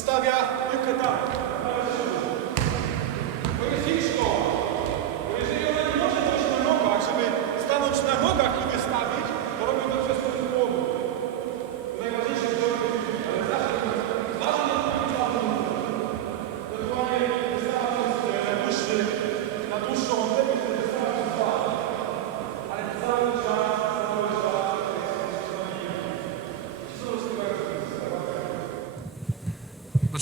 Wystawia piłkę tam. Bo jest ciężko. Bo jeżeli ona nie może dojść na nogach, żeby stanąć na nogach i wystawić,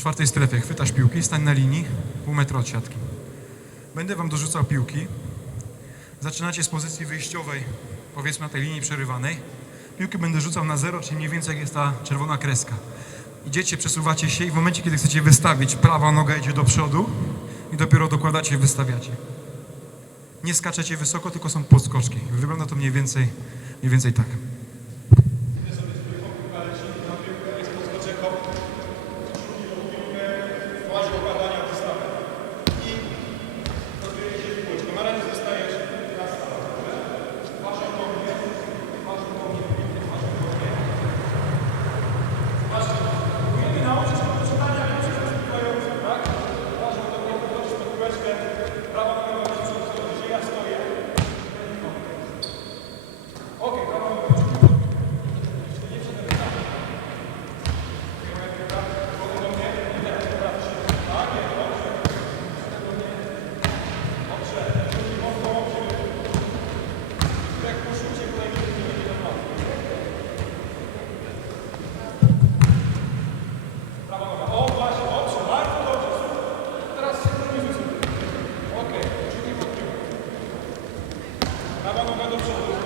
czwartej strefie. Chwytasz piłki, stań na linii, pół metra od siatki. Będę wam dorzucał piłki. Zaczynacie z pozycji wyjściowej, powiedzmy na tej linii przerywanej. Piłki będę rzucał na zero, czyli mniej więcej jak jest ta czerwona kreska. Idziecie, przesuwacie się i w momencie, kiedy chcecie wystawić, prawa noga idzie do przodu i dopiero dokładacie i wystawiacie. Nie skaczecie wysoko, tylko są podskoczki. Wygląda to mniej więcej, mniej więcej tak. Pojawia się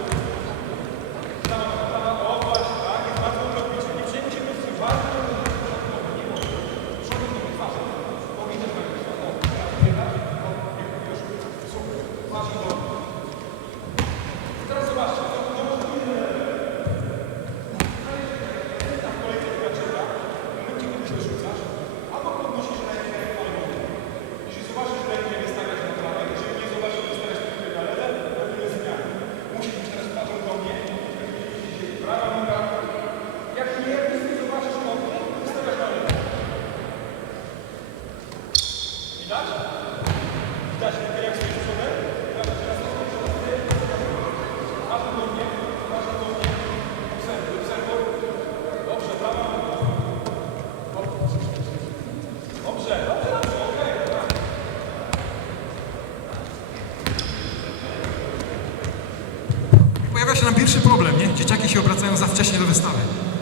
nam pierwszy problem, nie? Dzieciaki się obracają za wcześnie do wystawy.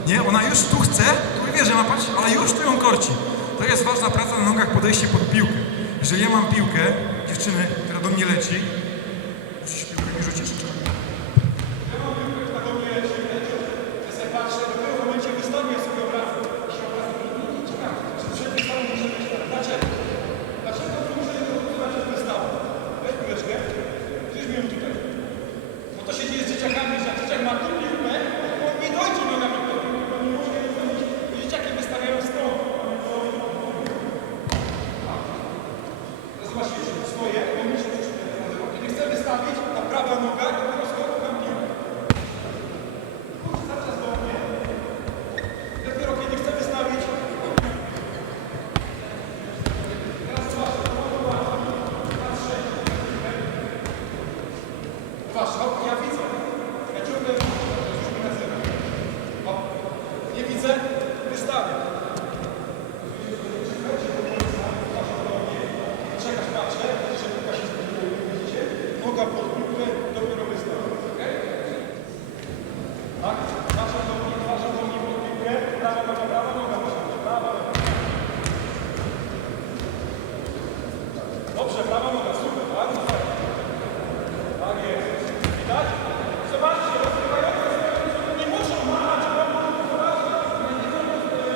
Nie? Ona już tu chce, tu wie, że ma patrzeć, ale już tu ją korci. To jest ważna praca na nogach, podejście pod piłkę. Jeżeli ja mam piłkę, dziewczyny, która do mnie leci, rzucisz piłkę, nie rzucisz? No to się dzieje z dzieciakami, że jak dzieciak ma tu piłkę, to on nie dojdzie do nami do piłki, bo nie może jej zrobić. I dzieciaki wystawiają stąd. Zobaczcie, swoje, bo mi się Kiedy chce wystawić, ta prawa noga i po prostu mam piłkę. Chodź cały czas do mnie. Dopiero kiedy chce wystawić, Patrz, hop, ja widzę. Ja ciągle rzućmy na zero. Hop. Nie widzę, wystawię. Czekasz, patrzę, że piłka się zbliżyła, widzicie? Noga pod piłkę, dopiero wystawię. Okej? Tak? Patrzę do mnie, patrzę do mnie pod piłkę, prawa noga, prawa noga, patrzę, prawa noga. Dobrze, prawa noga, super, bardzo fajnie. Tak jest. Widać? Zobaczcie, rozgrywający sobie nie muszą machać ręką, nie mogą e,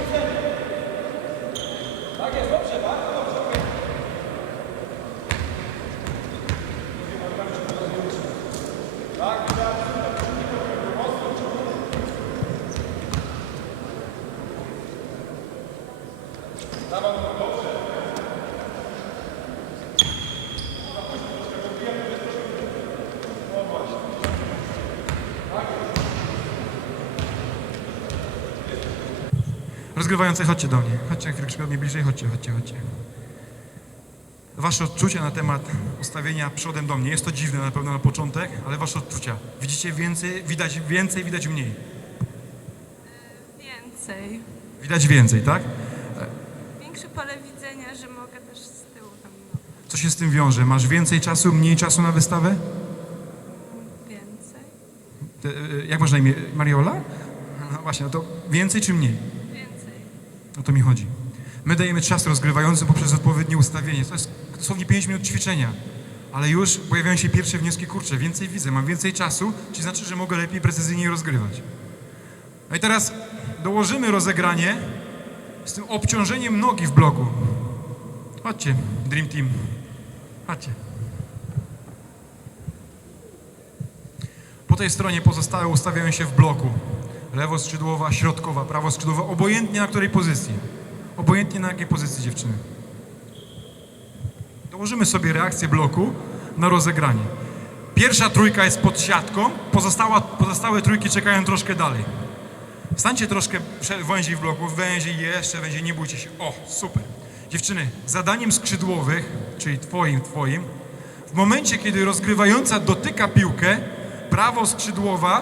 widzenia. Tak jest, dobrze, bardzo dobrze. okej. Tak, widać. Mocno ciągnij. Prawa noga, dobrze. No właśnie. Rozgrywający, chodźcie do mnie. Chodźcie przygodnie bliżej, chodźcie, chodźcie, chodźcie. Wasze odczucia na temat ustawienia przodem do mnie. Jest to dziwne na pewno na początek, ale wasze odczucia. Widzicie więcej, widać więcej, widać mniej. Więcej. Widać więcej, tak? Większe pole widzenia, że mogę też z tyłu tam no, Co się z tym wiąże? Masz więcej czasu, mniej czasu na wystawę? więcej. Te, e, jak masz na imię? Mariola? No właśnie, no to więcej czy mniej? Więcej. O to mi chodzi. My dajemy czas rozgrywającym poprzez odpowiednie ustawienie. To jest dosłownie 5 minut ćwiczenia. Ale już pojawiają się pierwsze wnioski, kurczę, więcej widzę, mam więcej czasu, czyli znaczy, że mogę lepiej, precyzyjniej rozgrywać. No i teraz dołożymy rozegranie z tym obciążeniem nogi w bloku. Chodźcie, Dream Team. Chodźcie. Po tej stronie pozostałe ustawiają się w bloku. Lewo skrzydłowa, środkowa, prawo skrzydłowa, obojętnie na której pozycji. Obojętnie na jakiej pozycji dziewczyny. Dołożymy sobie reakcję bloku na rozegranie. Pierwsza trójka jest pod siatką, pozostała, pozostałe trójki czekają troszkę dalej. Stańcie troszkę węziej w bloku, węziej, jeszcze węziej, nie bójcie się. O, super. Dziewczyny, zadaniem skrzydłowych, czyli twoim, twoim, w momencie, kiedy rozgrywająca dotyka piłkę, prawo skrzydłowa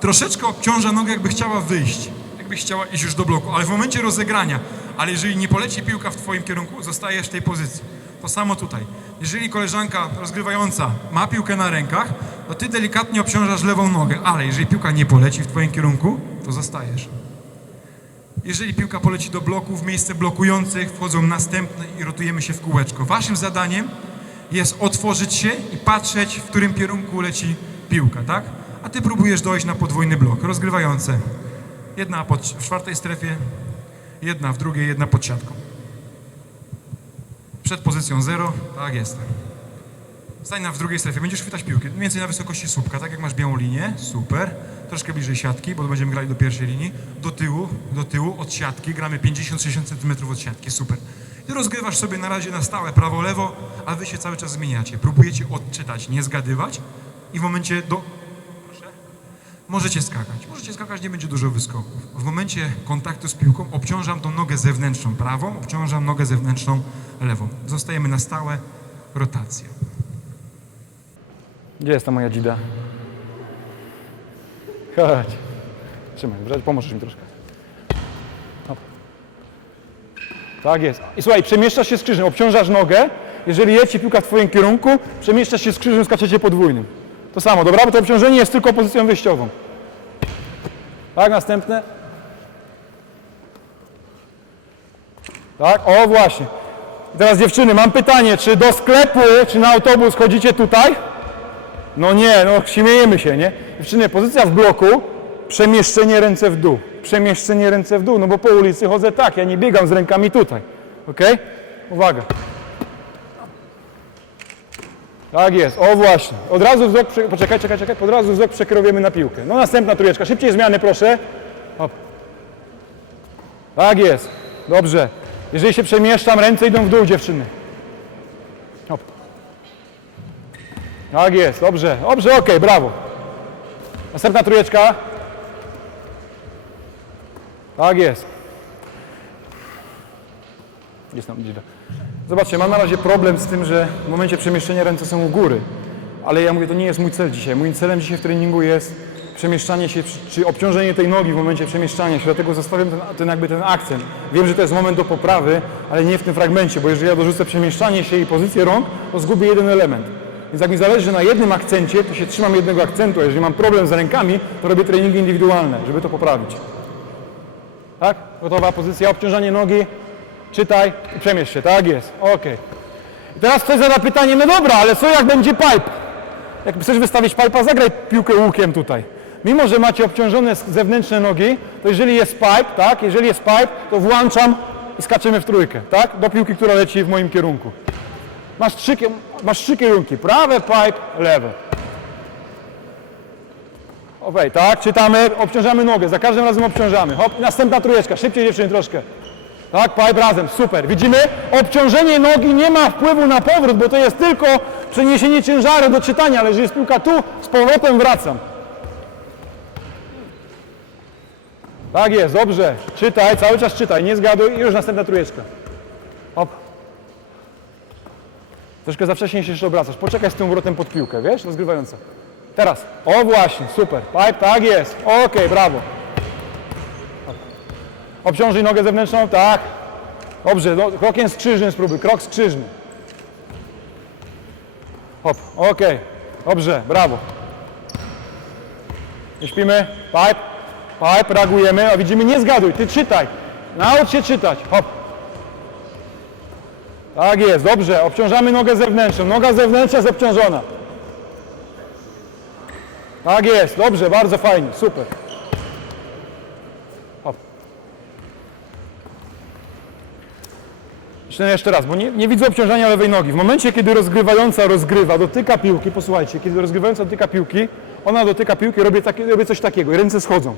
troszeczkę obciąża nogę, jakby chciała wyjść, jakby chciała iść już do bloku, ale w momencie rozegrania, ale jeżeli nie poleci piłka w twoim kierunku, zostajesz w tej pozycji. To samo tutaj. Jeżeli koleżanka rozgrywająca ma piłkę na rękach, to ty delikatnie obciążasz lewą nogę, ale jeżeli piłka nie poleci w twoim kierunku, to zostajesz. Jeżeli piłka poleci do bloku, w miejsce blokujących wchodzą następne i rotujemy się w kółeczko. Waszym zadaniem jest otworzyć się i patrzeć, w którym kierunku leci piłka, tak? A ty próbujesz dojść na podwójny blok, rozgrywające. Jedna pod, w czwartej strefie, jedna w drugiej, jedna pod siatką. Przed pozycją 0, tak jest. Stań na w drugiej strefie, będziesz chwytać piłkę, mniej więcej na wysokości słupka, tak jak masz białą linię, super. Troszkę bliżej siatki, bo będziemy grali do pierwszej linii. Do tyłu, do tyłu, od siatki, gramy 50-60 cm od siatki, super. Ty rozgrywasz sobie na razie na stałe prawo, lewo, a wy się cały czas zmieniacie. Próbujecie odczytać, nie zgadywać i w momencie do... Proszę? Możecie skakać. Możecie skakać, nie będzie dużo wyskoków. W momencie kontaktu z piłką obciążam tą nogę zewnętrzną prawą, obciążam nogę zewnętrzną lewą. Zostajemy na stałe, rotacja. Gdzie jest ta moja dzida? Chodź. Trzymaj? Pomożesz mi troszkę. Hop. Tak jest. I słuchaj, przemieszczasz się z krzyżem, obciążasz nogę. Jeżeli leci piłka w twoim kierunku, przemieszczasz się z krzyżem, skaczecie podwójnym. To samo, dobra? Bo to obciążenie jest tylko pozycją wyjściową. Tak, następne. Tak, o właśnie. I teraz dziewczyny, mam pytanie, czy do sklepu, czy na autobus chodzicie tutaj? No nie, no śmiejemy się, nie? Dziewczyny, pozycja w bloku, przemieszczenie ręce w dół. Przemieszczenie ręce w dół, no bo po ulicy chodzę tak, ja nie biegam z rękami tutaj. Ok? Uwaga. Tak jest, o właśnie. Od razu wzrok, prze... poczekaj, czekaj, czekaj, od razu wzrok przekierowujemy na piłkę. No następna trójeczka, szybciej zmiany proszę. Hop. Tak jest, dobrze. Jeżeli się przemieszczam, ręce idą w dół dziewczyny. Tak jest, dobrze, dobrze, okej, brawo. Następna trójeczka. Tak jest. Jest tam dziwne. Zobaczcie, mam na razie problem z tym, że w momencie przemieszczenia ręce są u góry. Ale ja mówię, to nie jest mój cel dzisiaj. Moim celem dzisiaj w treningu jest przemieszczanie się, czy obciążenie tej nogi w momencie przemieszczania się. Dlatego zostawiam ten, ten jakby ten akcent. Wiem, że to jest moment do poprawy, ale nie w tym fragmencie, bo jeżeli ja dorzucę przemieszczanie się i pozycję rąk, to zgubię jeden element. Więc jak mi zależy na jednym akcencie, to się trzymam jednego akcentu, a jeżeli mam problem z rękami, to robię treningi indywidualne, żeby to poprawić. Tak? Gotowa pozycja, obciążanie nogi, czytaj i przemieszcz się. Tak jest, okej. I teraz ktoś zada pytanie, no dobra, ale co jak będzie pipe? Jak chcesz wystawić pipe'a, zagraj piłkę łukiem tutaj. Mimo, że macie obciążone zewnętrzne nogi, to jeżeli jest pipe, tak, jeżeli jest pipe, to włączam i skaczemy w trójkę, tak, do piłki, która leci w moim kierunku. Masz trzy, masz trzy kierunki, prawe, pipe, lewe. Okej, tak, czytamy, obciążamy nogę, za każdym razem obciążamy. Hop, następna trójeczka, szybciej dziewczyny troszkę. Tak, pipe razem, super. Widzimy? Obciążenie nogi nie ma wpływu na powrót, bo to jest tylko przeniesienie ciężaru do czytania, ale jeżeli jest piłka tu, z powrotem wracam. Tak jest, dobrze. Czytaj, cały czas czytaj, nie zgaduj i już następna trójeczka. Hop. Troszkę za wcześnie się jeszcze obracasz. Poczekaj z tym wrotem pod piłkę, wiesz, rozgrywająca. Teraz. O właśnie, super. Pipe, tak jest. Okej, brawo. Obciążyj nogę zewnętrzną, tak. Dobrze, no, krokiem skrzyżnym spróbuj, krok skrzyżny. Hop, okej. Dobrze, brawo. Nie śpimy, pipe, pipe, reagujemy, a widzimy, nie zgaduj, ty czytaj. Naucz się czytać. Hop. Tak jest, dobrze. Obciążamy nogę zewnętrzną. Noga zewnętrzna jest obciążona. Tak jest, dobrze, bardzo fajnie, super. Hop. Jeszcze, raz, bo nie, nie widzę obciążania lewej nogi. W momencie, kiedy rozgrywająca rozgrywa, dotyka piłki, posłuchajcie, kiedy rozgrywająca dotyka piłki, ona dotyka piłki, robię coś takiego i ręce schodzą.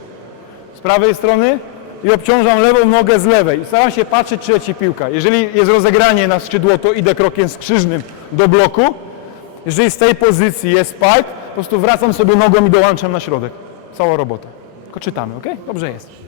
Z prawej strony i obciążam lewą nogę z lewej. Staram się patrzeć, czy leci piłka. Jeżeli jest rozegranie na skrzydło, to idę krokiem skrzyżnym do bloku. Jeżeli z tej pozycji jest spike, po prostu wracam sobie nogą i dołączam na środek. Cała robota. Tylko czytamy, ok? Dobrze jest.